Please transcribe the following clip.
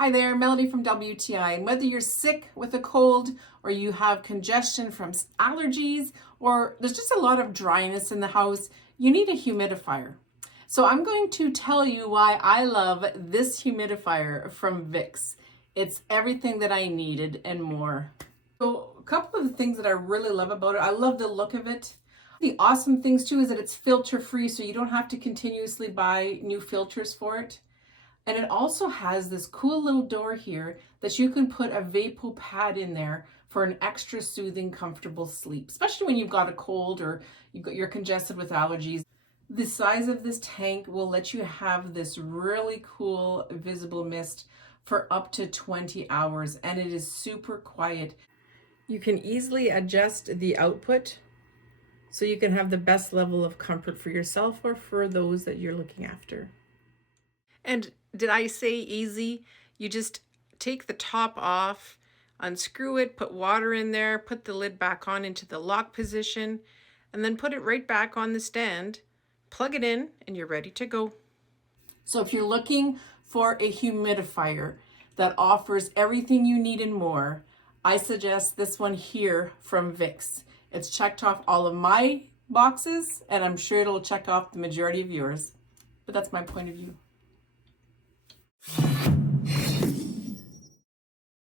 Hi there, Melody from WTI. And whether you're sick with a cold or you have congestion from allergies or there's just a lot of dryness in the house, you need a humidifier. So I'm going to tell you why I love this humidifier from Vicks. It's everything that I needed and more. So a couple of the things that I really love about it, I love the look of it. The awesome things too is that it's filter free, so you don't have to continuously buy new filters for it. And it also has this cool little door here that you can put a VapoPad in there for an extra soothing, comfortable sleep, especially when you've got a cold or you're congested with allergies. The size of this tank will let you have this really cool visible mist for up to 20 hours, and it is super quiet. You can easily adjust the output so you can have the best level of comfort for yourself or for those that you're looking after. And did I say easy? You just take the top off, unscrew it, put water in there, put the lid back on into the lock position, and then put it right back on the stand, plug it in, and you're ready to go. So if you're looking for a humidifier that offers everything you need and more, I suggest this one here from Vicks. It's checked off all of my boxes, and I'm sure it'll check off the majority of yours. But that's my point of view.